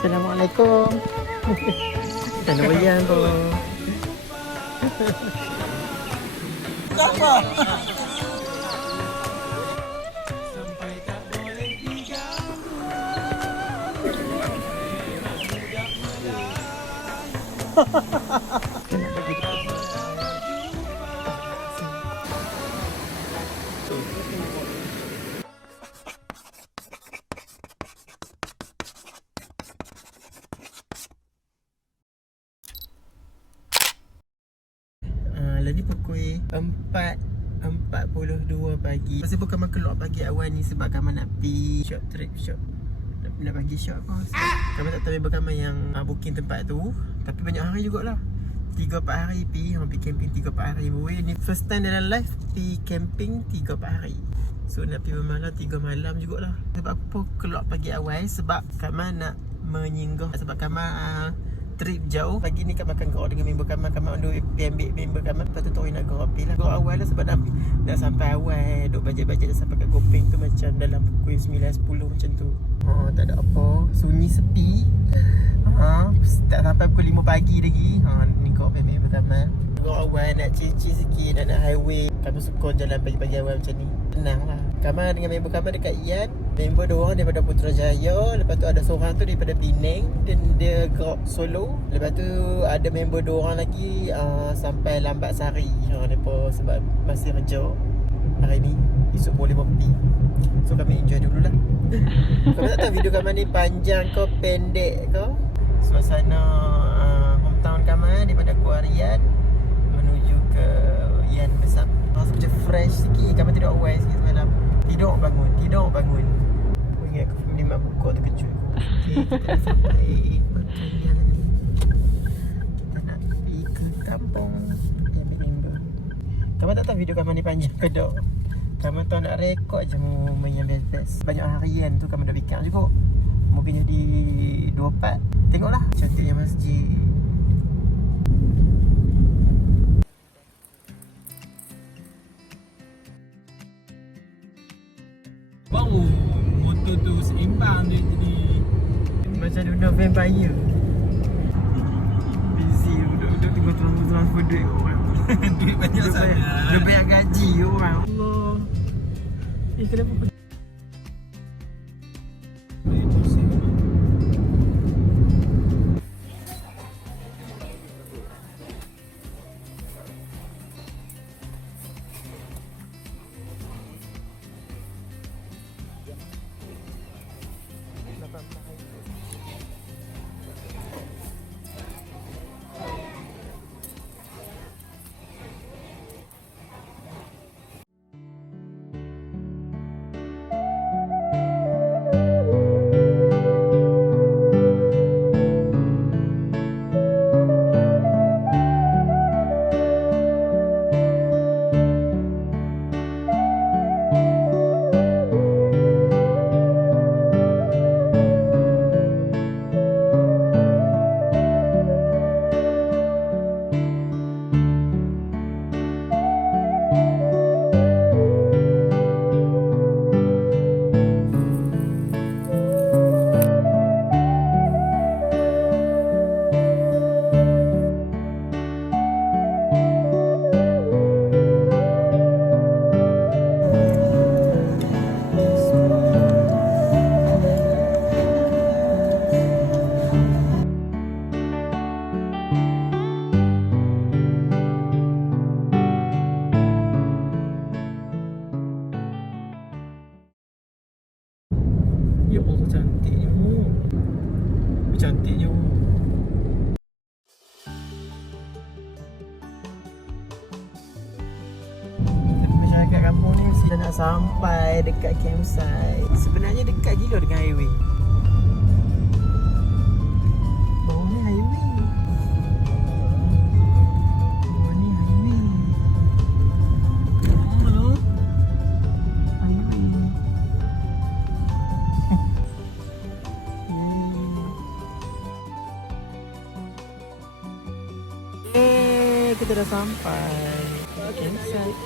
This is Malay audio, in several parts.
Assalamualaikum. Dah lumayan po. Apa? Lagi pukul 4.42 pagi. Pasal bukan keluar pagi awal ni sebab Kamal nak pergi short trip, nak bagi short apa. Kamal tak tahu member Kamal yang booking tempat tu. Tapi banyak hari jugalah, 3-4 hari pergi camping 3-4 hari. Ni first time dalam life pergi camping 3-4 hari. So nak pergi bermalam 3 malam jugalah. Sebab apa keluar pagi awal? Sebab Kamal nak menyinggah. Sebab Kamal trip jauh. Pagi ni Kamal akan gerak dengan member Kamal. Kamal pergi ambil member Kamal. Lepas tu Tori nak gerak pergi lah. Gerak awal lah sebab nak sampai awal. Duk bajet-bajet dah sampai kat Gopeng tu macam dalam pukul 9-10 macam tu. Tak ada apa. Sunyi sepi. Tak sampai pukul 5 pagi lagi. Ni gerak ambil member Kamal. Gerak awal nak chill-chill sikit. Nak highway. Kamal suka jalan pagi-pagi awal macam ni. Tenang lah. Kamal dengan member Kamal dekat Ian. Member diorang daripada Putrajaya. Lepas tu ada seorang tu daripada Penang. Dan dia gerak solo. Lepas tu ada member diorang lagi sampai Lambat Sari. Mereka sebab masih kerja hari ni. Esok boleh pergi. So kami enjoy dulu lah. Kamu tak tahu video Kamal ni panjang ke pendek ke. Suasana hometown Kamal daripada Kuarian menuju ke Ian Besar. Macam fresh sikit. Kamal tidur awal sikit semalam. Tidur bangun. Aku ingat aku family mak buka terkejut. Okay, kita dah sampai Pekalian ni. Kita nak pergi ke kampung member. Kamal tak tahu video Kamal ni panjang ke tak. Kamal tahu nak rekod je momen yang best-best. Banyak harian tu Kamal dah fikir juga. Mungkin jadi 2 part. Tengoklah cantiknya masjid. Baru motor tu seimbang dia jadi Macam duduk vampire. Busy duduk tengok transfer duit orang. duit banyak sangat. Dia banyak gaji orang. Allah. Kenapa Ya Allah, cantiknya. Cantiknya. Masyarakat kampung ni mesti dah nak sampai dekat campsite. Sebenarnya dekat gila dengan highway. Bawah ni highway. Bawah ni highway. Hello. Highway. Kita dah sampai campsite.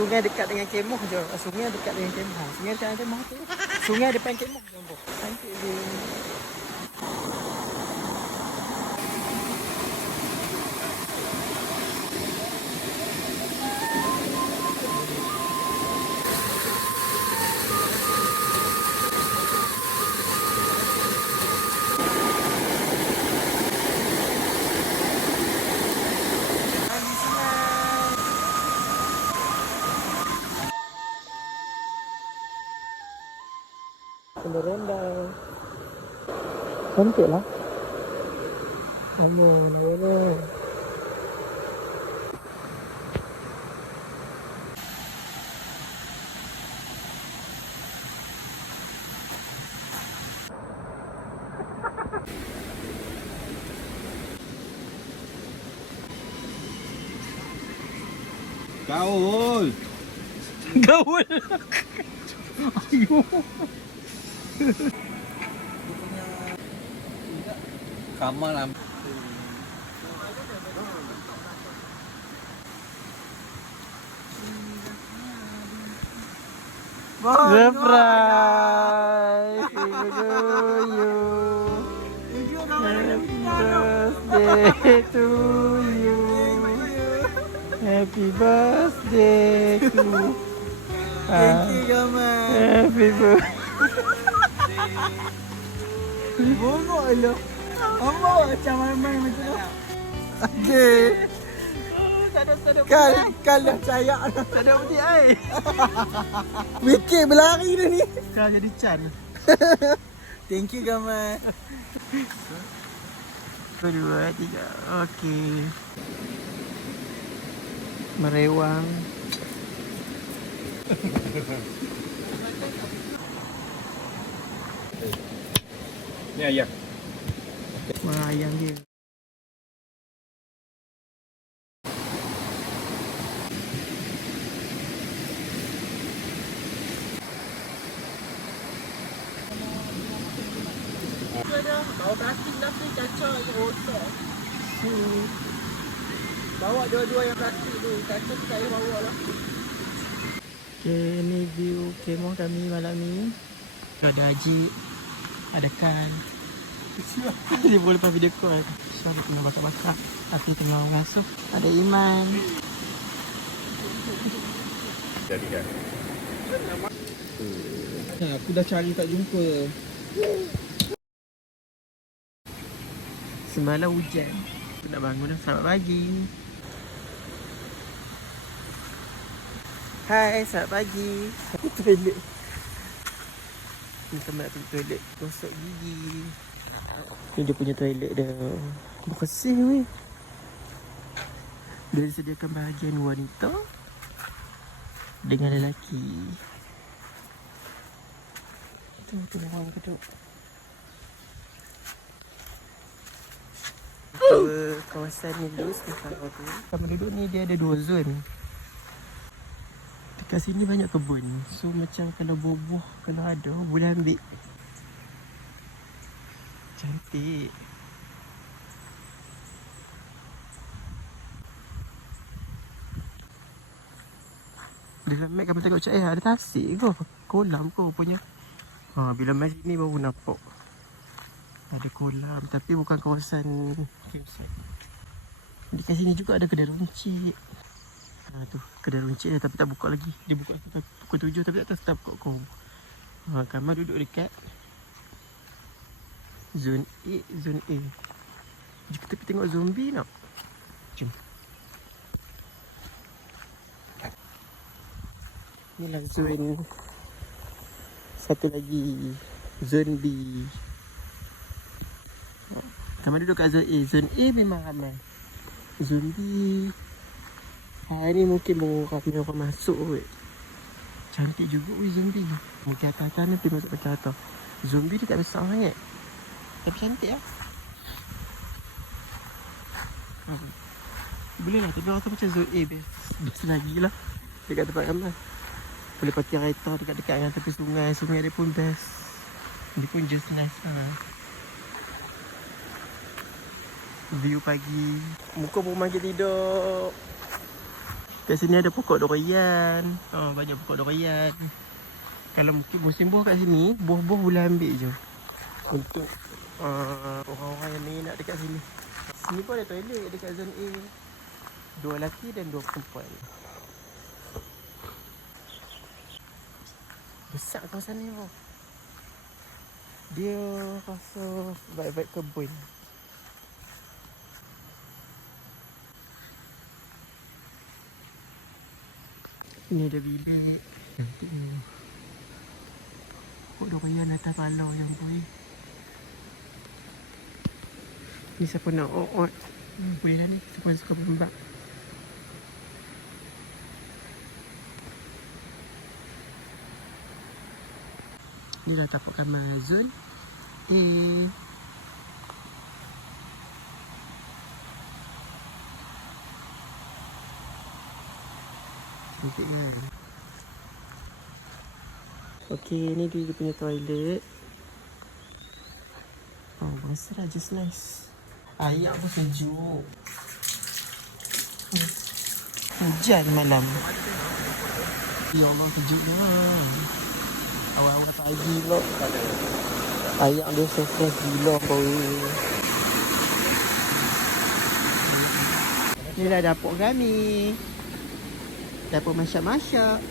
sungai dekat dengan kemah je. Sungai dekat dengan kemah. Sungai dekat dengan kemah tu. Sungai depan kemah je. Cantik dia. Rendang. Cantik lah. Allah. Gaul. Gaul. Ayuh. Kamar lah. Surprise to you. Happy birthday to you. Happy birthday to Thank you, Gamal. Happy birthday. Bongok lah. Amor macam main-main macam tu. Okay. Kal dah percaya dah. Tak ada budi air. Mikir berlari dah ni. Kau jadi Chan. Thank you, Gamal. 1, 2, 3. Okey. Merewang. Ni ayam. Wah, ayam dia. Bawa plastik kacau je rosak. Bawa dua-dua yang plastik tu. Kacau tu saya bawa lah. Okay, ni view kemah kami malam ni. Ada Haji, ada Kan. Dia boleh lepas video call. Syarif tengah bakar-bakar. Api tengah mengasuh. Ada Iman. Jadi kan. Aku dah cari tak jumpa. Semalam hujan. Aku nak bangun dah. Selamat pagi. Hai, selamat pagi. Aku toilet. Ni sama nak pergi toilet. Gosok gigi. Ni dia punya toilet dia. Bersih weh. Dia disediakan bahagian wanita dengan lelaki. Tu orang keduk. Kawasan Nilus Kami duduk ni dia ada 2 zon. Dekat sini banyak kebun. So macam kalau buah-buah kalau ada boleh ambil. Cantik. Dalam map kami tengok macam ada tasik ke? Kolam ke punya? Bila mai sini baru nampak. Ada kolam tapi bukan kawasan campsite. Dekat sini juga ada kedai runcit. Tu kedai runcit dia tapi tak buka lagi. Dia buka pukul 7 tapi tak tahu start buka kau. Kamar duduk dekat zon A, zon A. Jom kita pergi tengok zombie nak. Jom. Inilah zon satu lagi, zon B. Kami duduk kat zon A. Zon A memang ramai. Zon B hari ni mungkin baru orang masuk kot. Cantik juga weh zon B. Mungkin atas-atas ni pergi masuk dekat atas. Zon B dia tak besar sangat tapi cantik lah. Boleh lah tapi rasa macam zon A best lagi lah. Dekat tempat ramai. Boleh parti kereta dekat-dekat dengan tepi sungai. Sungai dia pun best. Dia pun just nice lah. View pagi. Muka pun makin tidur. Kat sini ada pokok durian. Banyak pokok durian. Kalau mungkin musim buah kat sini, buah-buah boleh ambil je. Untuk orang-orang yang minat dekat sini. Sini pun ada toilet dekat zon A. 2 lelaki dan 2 perempuan. Besar kawasan ni bro. Dia rasa vibe-vibe kebun. Ini ada bilik. Cantik ni. Pokok durian atas palau yang boleh. Ni siapa nak ot-ot. Boleh lah ni. Siapa yang suka berlembab. Ni lah tapak kamar zon A. Cantik kan? Okey, ni dia punya toilet. Rasa dah just nice. Air pun sejuk. Hujan malam. Ya Allah, sejuknya. Awal-awal pagi pula. Air dia fresh gila kau. Inilah dapur kami. Dapur masak-masak.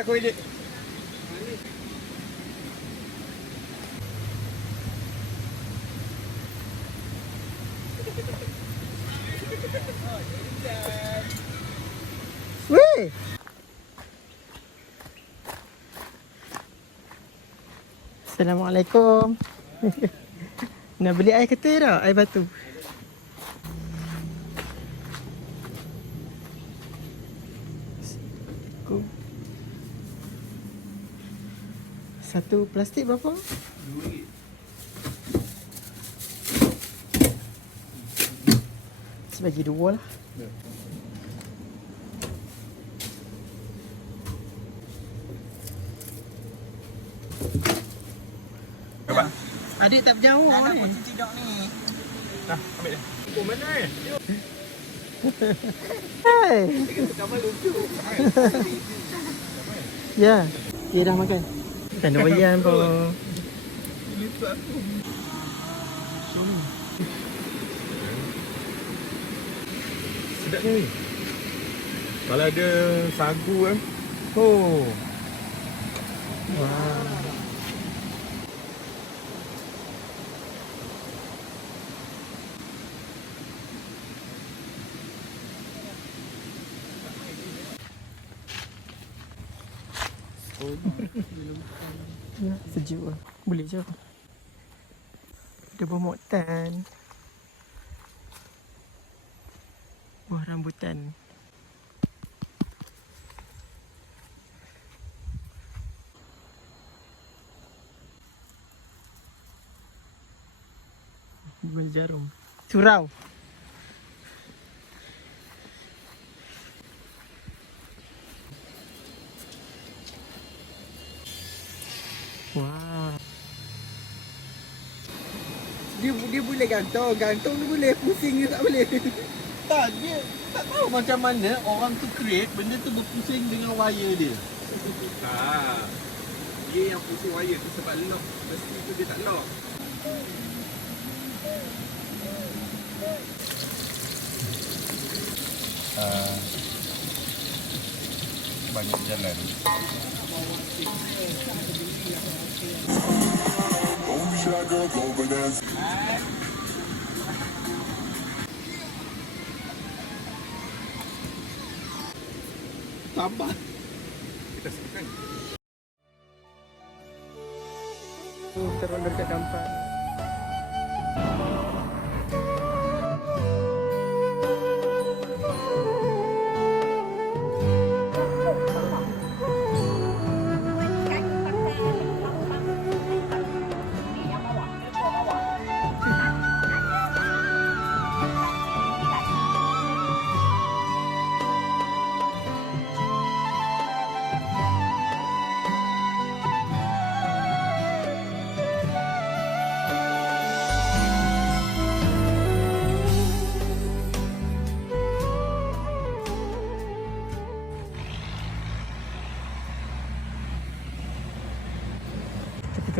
Aku edit. Weh. Assalamualaikum. Nak beli air kata tak? Air batu. Satu plastik berapa? RM2. Sebagi 2 lah. Ya. Adik tak berjauh ni. Nak cuci dok ni. Dah, ambil dah. Oh, mana ni? Hai. Kamal lucu. Ya, dia dah makan. Kan durian pun. Lucu aku. Sedap ni. Kalau ada sagu kan. Oh. Wow. Sejuk lah. Boleh je. Ada buah moktan. Buah rambutan. Buah jarum. Surau. Wah. Dia boleh gantung tu boleh, pusing dia tak boleh. Tak, dia tak tahu macam mana orang tu create benda tu berpusing dengan wire dia. Dia yang pusing wire tu sebab lock. Mesti tu dia tak lock. Banyak jalan. Tambah. Kita sekarang. Turun dekat dampak.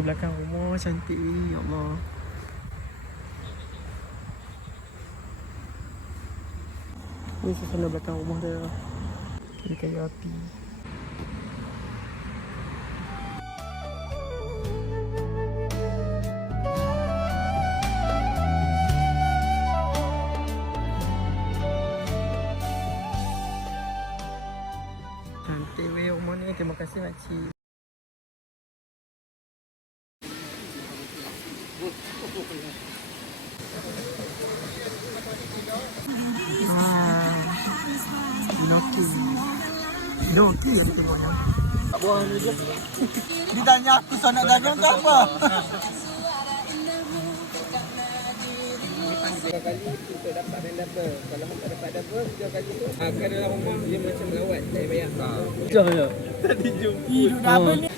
belakang rumah cantik ni, ya Allah. Ni suasana belakang rumah dia. Ada kayu api. Cantik weh rumah ni. Terima kasih makcik. Inoki. Inoki yang tengok yang. Tak buang ni je. Dia tanya aku sonak dagang ke apa? Tiga kali untuk dapat dan double. Kalau tak dapat double, 3 kali tu akan dalam rumah dia macam melawat. Saya bayar. Jom ya. Tadi jumpa. Hidup double ni.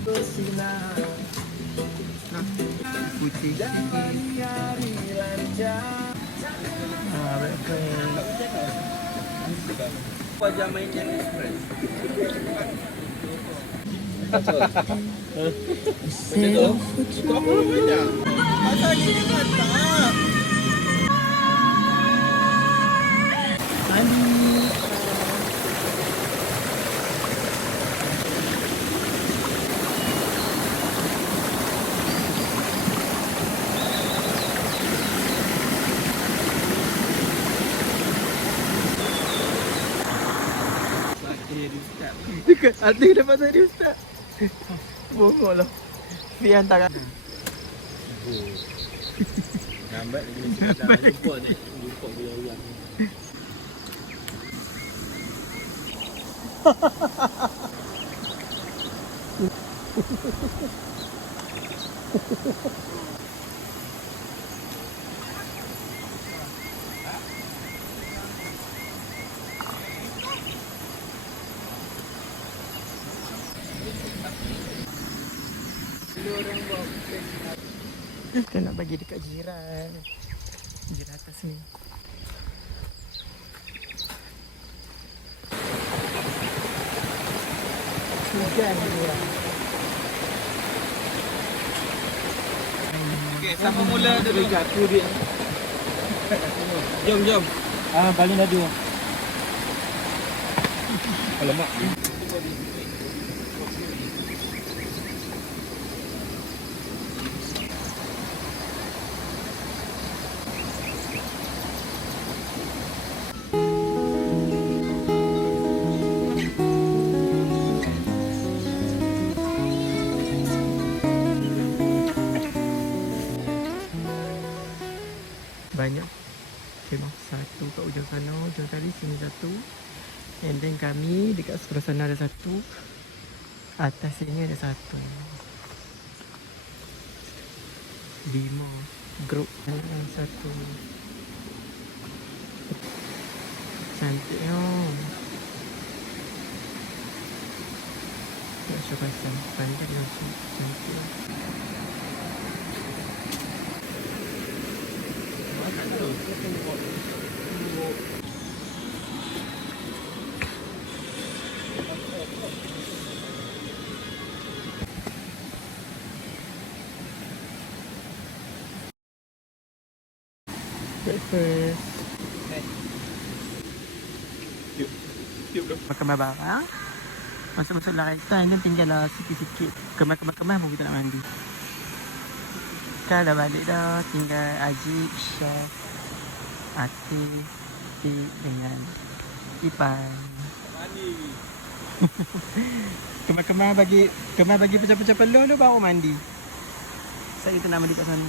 Bismillah. Okay. Putih. Wajah main jenis express. Benda tu? Kau apa banyak? Pasal ni dia kata. Dekat ada dapat tadi ustaz. Bongok lah. Dia hantar kan. Lambat lagi macam dah jumpa ni. Jumpa punya orang. Kita nak bagi dekat jiran. Jiran atas ni. Hujan dia. Okey, siapa mula dulu? Aku dia. Jom, jom. Balik laju. Alamak. Banyak. Tengok satu kat ujung sana, ujung tali sini satu. And then kami dekat sebelah sana ada satu. Atas sini ada satu. 5 grup satu. Cantiknya. Tak cuba pasang pandai dia cantik. Breakfast. Makan barang. Masuk-masuk lah kereta dan tinggal lah sikit-sikit. Kemas-kemas pun kita nak mandi. Kan dah balik dah. Tinggal Ajib, Syah, Atif, Tik dengan Ipan. Kemas-kemas bagi pecah-pecah peluh tu baru mandi. Saya kita nak mandi kat sana.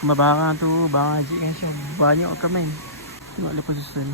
Kemas barang tu, barang Ajib kan Syah. Banyak kemas. Tengok lepas susun.